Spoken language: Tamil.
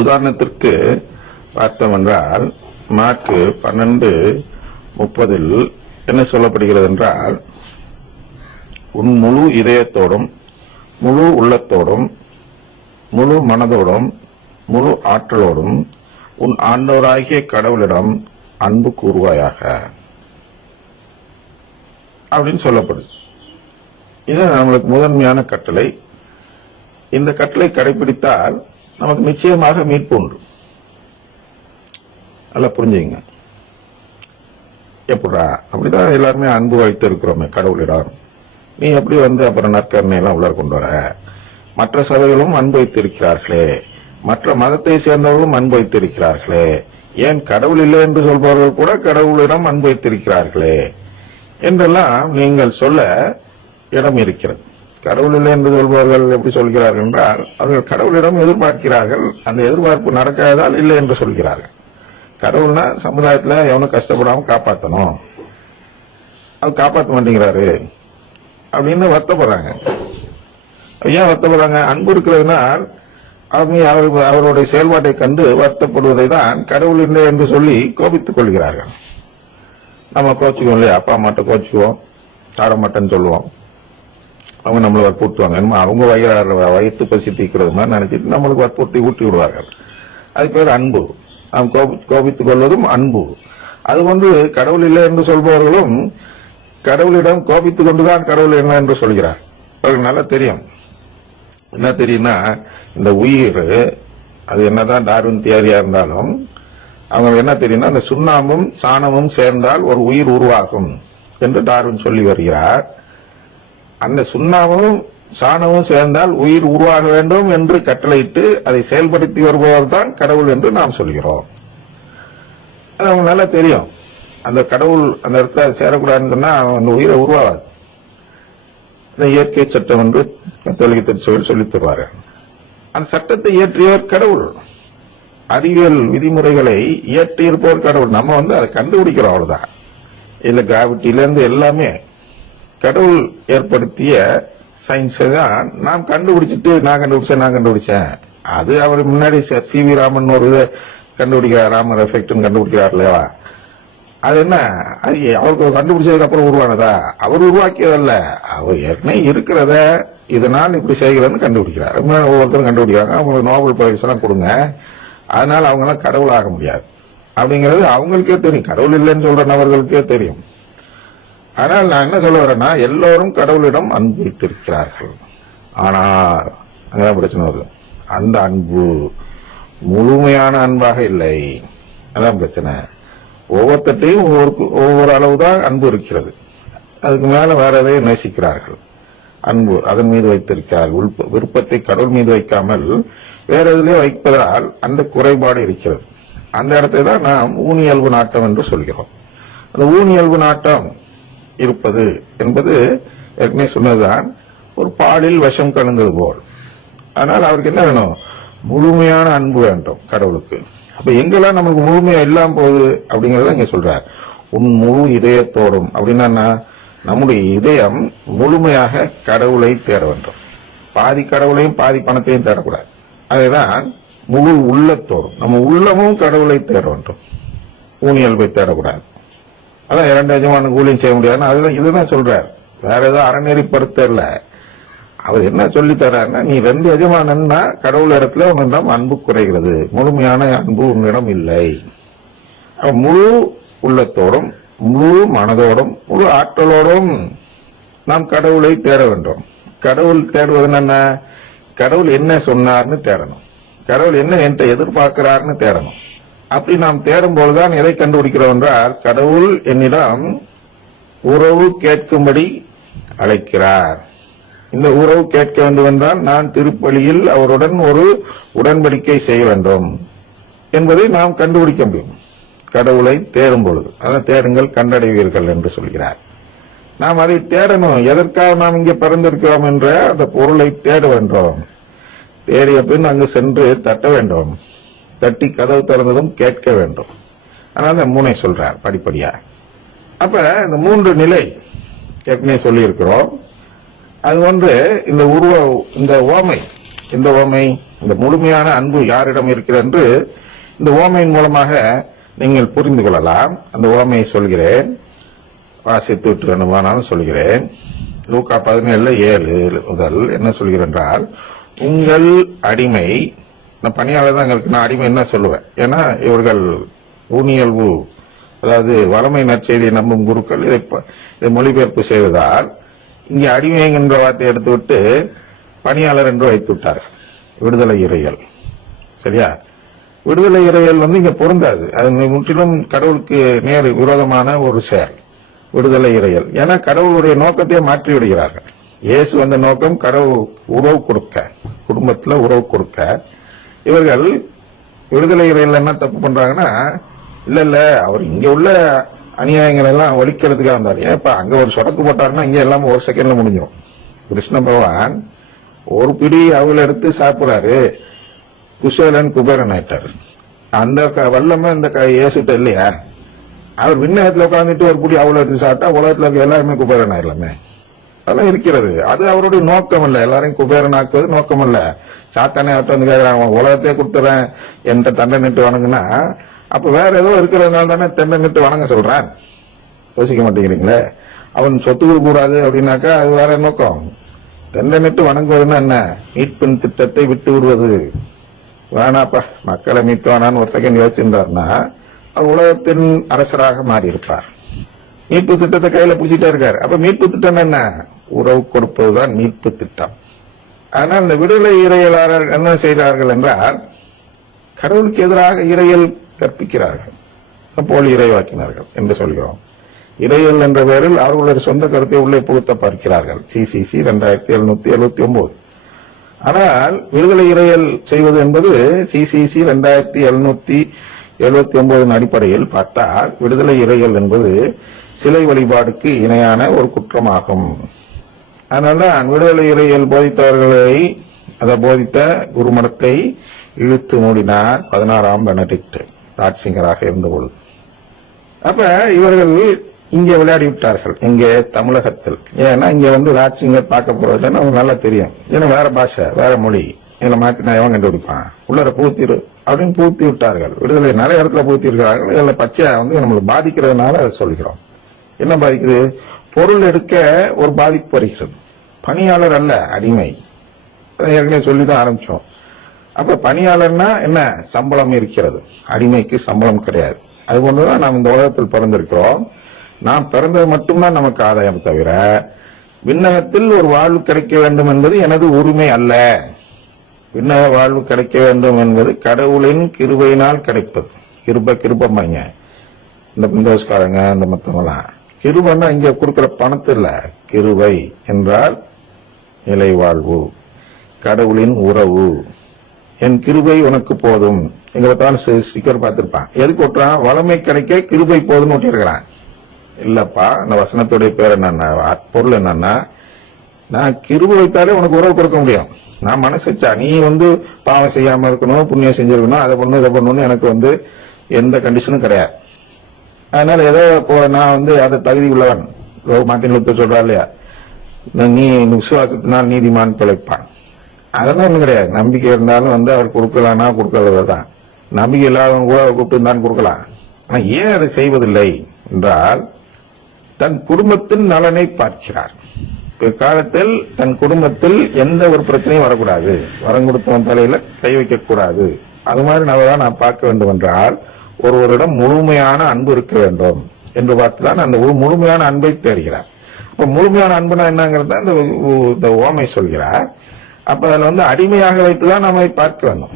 உதாரணத்திற்கு பார்த்தோம் என்றால் மார்க்கு 12:30 என்ன சொல்லப்படுகிறது என்றால், உன் முழு இதயத்தோடும் முழு உள்ளத்தோடும் முழு மனதோடும் முழு ஆற்றலோடும் உன் ஆண்டவராகிய கடவுளிடம் அன்பு கூறுவாயாக அப்படின்னு சொல்லப்படுது. இது நம்மளுக்கு முதன்மையான கட்டளை. இந்த கட்டளை கடைபிடித்தால் நமக்கு நிச்சயமாக மீட்பு உண்டு. நல்லா புரிஞ்சுங்க. எப்படா அப்படிதான் எல்லாருமே அன்பு வைத்திருக்கிறோமே கடவுளிடம். நீ எப்படி அப்புறம் நற்கருணை எல்லாம் உள்ள கொண்டு வர? மற்ற சபைகளும் அன்பு வைத்திருக்கிறார்களே, மற்ற மதத்தை சேர்ந்தவர்களும் அன்பு வைத்திருக்கிறார்களே, ஏன் கடவுள் இல்லை என்று சொல்பவர்கள் கூட கடவுளிடம் அன்பு வைத்திருக்கிறார்களே என்றெல்லாம் நீங்கள் சொல்ல இடம் இருக்கிறது. கடவுள் இல்லை என்று சொல்பவர்கள் எப்படி சொல்கிறார்கள் என்றால், அவர்கள் கடவுளிடம் எதிர்பார்க்கிறார்கள். அந்த எதிர்பார்ப்பு நடக்காததால் இல்லை என்று சொல்கிறார்கள். கடவுள்னா சமுதாயத்துல எவனும் கஷ்டப்படாம காப்பாற்றணும், அவர் காப்பாற்ற மாட்டேங்கிறாரு அப்படின்னு வருத்தப்படுறாங்க. ஏன் வருத்தப்படுறாங்க? அன்பு இருக்கிறதுனால் அவருடைய செயல்பாட்டை கண்டு வருத்தப்படுவதை தான் கடவுள் இல்லை என்று சொல்லி கோபித்துக் கொள்கிறார்கள். நம்ம கோச்சுக்குவோம் இல்லையா, அப்பா அம்மாட்ட கோச்சுக்குவோம், சாட மாட்டேன்னு சொல்லுவோம், அவங்க நம்மளை வற்புறுத்துவாங்க. அவங்க வயிற்று பசி தீக்கிறது மாதிரி நினைச்சிட்டு நம்மளுக்கு வற்புறுத்தி ஊட்டி விடுவார்கள். அது பேர் அன்பு. நாம் கோபித்துக் கொள்வதும் அன்பு. அது கடவுள் இல்லை என்று சொல்பவர்களும் கடவுளிடம் கோபித்துக் கொண்டுதான் கடவுள் என்ன என்று சொல்கிறார். அவருக்கு நல்லா தெரியும். என்ன தெரியும்னா, இந்த உயிர் அது என்னதான் டார்வின் தியரியா இருந்தாலும் அவங்க என்ன தெரியும்னா, அந்த சுண்ணாம்பும் சாணமும் சேர்ந்தால் ஒரு உயிர் உருவாகும் என்று டார்வின் சொல்லி வருகிறார். அந்த சுண்ணாம்பும் சாணமும் சேர்ந்தால் உயிர் உருவாக வேண்டும் என்று கட்டளையிட்டு அதை செயல்படுத்தி வருபவர் தான் கடவுள் என்று நாம் சொல்கிறோம். அது அவங்க நல்லா தெரியும். அந்த கடவுள் அந்த இடத்துல சேரக்கூடாதுன்னு சொன்னா அந்த உயிரை உருவாகாது. இந்த இயற்கை சட்டம் என்று கத்தோலிக்க திருச்சபையில் சொல்லித் தருவார்கள். அந்த சட்டத்தை இயற்றியவர் கடவுள். அறிவியல் விதிமுறைகளை இயற்றியிருப்பவர் கடவுள். நம்ம அதை கண்டுபிடிக்கிறோம், அவ்வளவுதான். இதுல கிராவிட்டியிலிருந்து எல்லாமே கடவுள் ஏற்படுத்திய சயின்ஸை தான் நாம் கண்டுபிடிச்சிட்டு நான் கண்டுபிடிச்சேன். அது அவர் முன்னாடி சி.வி. ராமன் ஒரு இதை கண்டுபிடிக்கிறார், ராமர் எஃபெக்ட்னு கண்டுபிடிக்கிறார் இல்லையா. அது என்ன, அது அவருக்கு கண்டுபிடிச்சதுக்கு அப்புறம் உருவானதா? அவர் உருவாக்கியதல்ல, அவர் ஏற்கனவே இருக்கிறத இதனால் இப்படி செய்கிறதுன்னு கண்டுபிடிக்கிறார். ஒவ்வொருத்தரும் கண்டுபிடிக்கிறாங்க. அவங்களுக்கு நோபல் பரிசு எல்லாம் கொடுங்க, அதனால அவங்க எல்லாம் கடவுள் ஆக முடியாது அப்படிங்கிறது அவங்களுக்கே தெரியும். கடவுள் இல்லைன்னு சொல்ற நபர்களுக்கே தெரியும். ஆனால் நான் என்ன சொல்ல வரேன்னா, எல்லோரும் கடவுளிடம் அன்பு வைத்திருக்கிறார்கள். ஆனால் அங்கதான் பிரச்சனை வருது. அந்த அன்பு முழுமையான அன்பாக இல்லை. அதான் பிரச்சனை. ஒவ்வொருத்தையும் ஒவ்வொரு அளவுதான் அன்பு இருக்கிறது. அதுக்கு மேல வேற எதையும் நேசிக்கிறார்கள். அன்பு அதன் மீது வைத்திருக்கிறார்கள். விருப்பத்தை கடவுள் மீது வைக்காமல் வேற எதிலே வைப்பதால் அந்த குறைபாடு இருக்கிறது. அந்த இடத்தை தான் நாம் ஊனியல்பு நாட்டம் என்று சொல்கிறோம். அந்த ஊனியல்பு நாட்டம் இருப்பது என்பது ஏற்கனவே சொன்னதுதான், ஒரு பாலில் விஷம் கலந்தது போல். அதனால் அவருக்கு என்ன வேணும்? முழுமையான அன்பு வேண்டும் கடவுளுக்கு. அப்ப எங்கெல்லாம் நமக்கு முழுமையா இல்லாம போகுது அப்படிங்கறத இங்க சொல்றார். உன் முழு இதயத்தோடும் அப்படின்னா, நம்முடைய இதயம் முழுமையாக கடவுளை தேட வேண்டும். பாதி கடவுளையும் பாதி பணத்தையும் தேடக்கூடாது. அதுதான் முழு உள்ளத்தோடும், நம்ம உள்ளமும் கடவுளை தேட வேண்டும். ஊனியல்பை தேடக்கூடாது. அதான் 2 எஜமானுக்கு ஊழியம் செய்ய முடியாதுன்னு அதுதான் இதுதான் சொல்றார். வேற ஏதோ அறநெறிப்படுத்தல. அவர் என்ன சொல்லி தர்றாருன்னா, நீ 2 எஜமானன்னா கடவுள் இடத்துல உன்னிடம் அன்பு குறைகிறது, முழுமையான அன்பு உன்னிடம் இல்லை. முழு உள்ளத்தோடும் முழு மனதோடும் முழு ஆற்றலோடும் நாம் கடவுளை தேட வேண்டும். கடவுள் தேடுவது என்ன? கடவுள் என்ன சொன்னார்னு தேடணும். கடவுள் என்ன என்கிட்ட எதிர்பார்க்கிறார்னு தேடணும். அப்படி நாம் தேடும் போதுதான் எதை கண்டுபிடிக்கிறோம் என்றால், கடவுள் என்னிடம் உறவு கேட்கும்படி அழைக்கிறார். இந்த உறவு கேட்க வேண்டும் என்றால் நான் திருப்பலியில் அவருடன் ஒரு உடன்படிக்கை செய்ய வேண்டும் என்பதை நாம் கண்டுபிடிக்க முடியும் கடவுளை தேடும் பொழுது. அதை தேடுங்கள் கண்டடைவீர்கள் என்று சொல்கிறார். நாம் அதை தேடணும். எதற்காக நாம் இங்கே பிறந்திருக்கிறோம் என்ற அந்த பொருளை தேட வேண்டும். தேடிய பின் அங்கு சென்று தட்ட வேண்டும். தட்டி கதவு திறந்ததும் கேட்க வேண்டும். அதனால இந்த 3 சொல்றார் படிப்படியா. அப்ப இந்த 3 நிலை ஏற்கனவே சொல்லி இருக்கிறோம். அது ஒன்று இந்த ஓமை இந்த முழுமையான அன்பு யாரிடம் இருக்கிறது என்று இந்த ஓமையின் மூலமாக நீங்கள் புரிந்து கொள்ளலாம். அந்த ஓமையை சொல்கிறேன், வாசித்து விட்டு வேண்டுமானாலும் சொல்கிறேன். லூக்கா 17:7 முதல் என்ன சொல்கிறேன் என்றால், உங்கள் அடிமை, பணியாளர் தான் எங்களுக்கு, நான் அடிமைன்னு தான் சொல்லுவேன். ஏன்னா இவர்கள் ஊனியல்பு, அதாவது வளமை நற்செய்தியை நம்பும் குருக்கள் இதை மொழிபெயர்ப்பு செய்ததால் இங்கே அடிமை என்ற வார்த்தையை எடுத்துவிட்டு பணியாளர் என்று வைத்து விட்டார்கள். விடுதலை இறையல், சரியா? விடுதலை இறையல் இங்க பொருந்தாது. அது முற்றிலும் கடவுளுக்கு நேர் விரோதமான ஒரு செயல், விடுதலை இறையல். ஏன்னா கடவுளுடைய நோக்கத்தை மாற்றி விடுகிறார்கள். இயேசு வந்த நோக்கம் கடவுள் உறவு கொடுக்க, குடும்பத்துல உறவு கொடுக்க. இவர்கள் விடுதலை இறையல் என்ன தப்பு பண்றாங்கன்னா, இல்ல அவர் இங்க உள்ள அநியாயங்கள் எல்லாம் ஒழிக்கிறதுக்காக வந்தார். ஏன் இப்ப அங்க ஒரு சொடக்கு போட்டாருன்னா இங்க எல்லாம் ஒரு செகண்ட்ல முடிஞ்சிடும். கிருஷ்ண பகவான் ஒரு பிடி அவள் எடுத்து சாப்பிடுறாரு, குசேலன் குபேரன் ஆயிட்டாரு. அந்த வல்லமை இந்த இயேசுட்ட இல்லையா? அவர் விண்ணகத்துல உட்காந்துட்டு ஒரு பிடி அவளை எடுத்து சாப்பிட்டா உலகத்துல இருக்க எல்லாருமே குபேரன் ஆயிடலாமே. அதெல்லாம் இருக்கிறது. அது அவருடைய நோக்கம் இல்ல. எல்லாரையும் குபேரன் ஆக்குவது நோக்கம் இல்ல. சாத்தானே அவர்கிட்ட வந்து கேட்கிறான், உலகத்தையே கொடுத்துறேன் என்கிட்ட தண்டை நிட்டு வணங்குனா, அப்ப வேற ஏதோ இருக்கிறதுனால தானே தண்டை நிட்டு வணங்க சொல்றான். யோசிக்க மாட்டேங்கிறீங்களே? அவன் சொத்து கொடுக்க கூடாது அப்படின்னாக்கா அது வேற நோக்கம். தண்டை நிட்டு வணங்குவதுன்னா என்ன? மீட்பின் திட்டத்தை விட்டு விடுவது. வேணாப்பா, மக்களை மீட்க வேணான்னு ஒரு செகண்ட் யோசிச்சிருந்தாருன்னா அவர் உலகத்தின் அரசராக மாறி இருப்பார். மீட்பு திட்டத்தை கையில பிடிச்சிட்டே இருக்காரு. அப்ப மீட்பு திட்டம் என்ன? உறவு கொடுப்பதுதான் மீட்பு திட்டம். ஆனால் இந்த விடுதலை இறையலாளர் என்ன செய்கிறார்கள் என்றால், கடவுளுக்கு எதிராக இறையல் கற்பிக்கிறார்கள். போல் இறைவாக்கினார்கள் என்று சொல்கிறோம். இறையல் என்ற பெயரில் அவர்களுடைய சொந்த கருத்தை உள்ளே புகுத்த பார்க்கிறார்கள். சிசிசி 2779. ஆனால் விடுதலை இறையல் செய்வது என்பது சிசிசி 2779 அடிப்படையில் பார்த்தால், விடுதலை இறையல் என்பது சிலை வழிபாடுக்கு இணையான ஒரு குற்றமாகும். அதனால்தான் விடுதலை இறையல் போதித்தவர்களை, அதை போதித்த குருமடத்தை இழுத்து மூடினார் 16ஆம் பெனடிக்ட் ராட்சிங்கராக இருந்தபொழுது. அப்ப இவர்கள் இங்கே விளையாடி விட்டார்கள். இங்கே தமிழகத்தில். ஏன்னா இங்க ராட்சிங்கர் பார்க்க போறதுன்னு அவங்களுக்கு நல்லா தெரியும். ஏன்னா வேற பாஷை, வேற மொழி, இதுல மாத்தி நான் எவன் கண்டுபிடிப்பான், உள்ளர பூத்திரு அப்படின்னு பூத்தி விட்டார்கள். விடுதலை நிறைய இடத்துல பூத்தி இருக்கிறார்கள். இதுல பச்சை நம்மளுக்கு பாதிக்கிறதுனால அதை சொல்கிறோம். என்ன பாதிக்குது? பொருள் எடுக்க ஒரு பாதிப்பு வருகிறது. பணியாளர் அல்ல, அடிமை. ஏற்கனவே சொல்லிதான் ஆரம்பிச்சோம். அப்ப பணியாளர்னா என்ன? சம்பளம் இருக்கிறது. அடிமைக்கு சம்பளம் கிடையாது. அது போன்றுதான் நாம் இந்த உலகத்தில் பிறந்திருக்கிறோம். நாம் பிறந்தது மட்டும்தான் நமக்கு ஆதாயம் தவிர, விண்ணகத்தில் ஒரு வாழ்வு கிடைக்க வேண்டும் என்பது எனது உரிமை அல்ல. விண்ணக வாழ்வு கிடைக்க வேண்டும் என்பது கடவுளின் கிருபையினால் கிடைப்பது. கிருபமாங்க இந்த பிந்தோஸ்காரங்க, இந்த மத்தவங்களாம். கிருபன்னா இங்க கொடுக்கிற பணத்து இல்ல. கிருபை என்றால் நிலை வாழ்வு, கடவுளின் உறவு. என் கிருபை உனக்கு போதும். எங்க பார்த்தாலும் ஸ்டிக்கர் பார்த்திருப்பான். எதுக்கு ஒட்டுறான்? வளமை கிடைக்க கிருபை போதும்னு ஒட்டியிருக்கிறான். இல்லப்பா, அந்த வசனத்துடைய பேர் என்னன்னா, பொருள் என்னன்னா, நான் கிருபை வைத்தாலே உனக்கு உறவு கொடுக்க முடியும். நான் மனசு வச்சா நீ பாவம் செய்யாம இருக்கணும், புண்ணியம் செஞ்சிருக்கணும், அதை பண்ணணும் இதை பண்ணணும்னு எனக்கு எந்த கண்டிஷனும் கிடையாது. அதனால ஏதோ நான் அதை தகுதி உள்ளவன். மார்ட்டின் லூத்தர் சொல்றா இல்லையா, நீ விசுவாசத்தினால் நீதிமான் பிழைப்பான். அதெல்லாம் ஒண்ணும் கிடையாது. நம்பிக்கை இருந்தாலும் அவர் கொடுக்கலாம்னா கொடுக்கறது தான். நம்பிக்கை இல்லாதவன் கூட கூப்பிட்டு இருந்தான்னு கொடுக்கலாம். ஆனா ஏன் அதை செய்வதில்லை என்றால், தன் குடும்பத்தின் நலனை பார்க்கிறார். பிற்காலத்தில் தன் குடும்பத்தில் எந்த ஒரு பிரச்சனையும் வரக்கூடாது, வரம் கொடுத்தவன் தலையில கை வைக்க கூடாது. அது மாதிரி நபரா நான் பார்க்க வேண்டும் என்றால், ஒருவரிடம் முழுமையான அன்பு இருக்க வேண்டும் என்று பார்த்துதான் அந்த முழுமையான அன்பை தேடுகிறார். அப்ப முழுமையான அன்புனா என்னங்கிறத இந்த ஓமை சொல்கிறார். அப்ப அதுல அடிமையாக வைத்துதான் நம்மை பார்க்க வேண்டும்.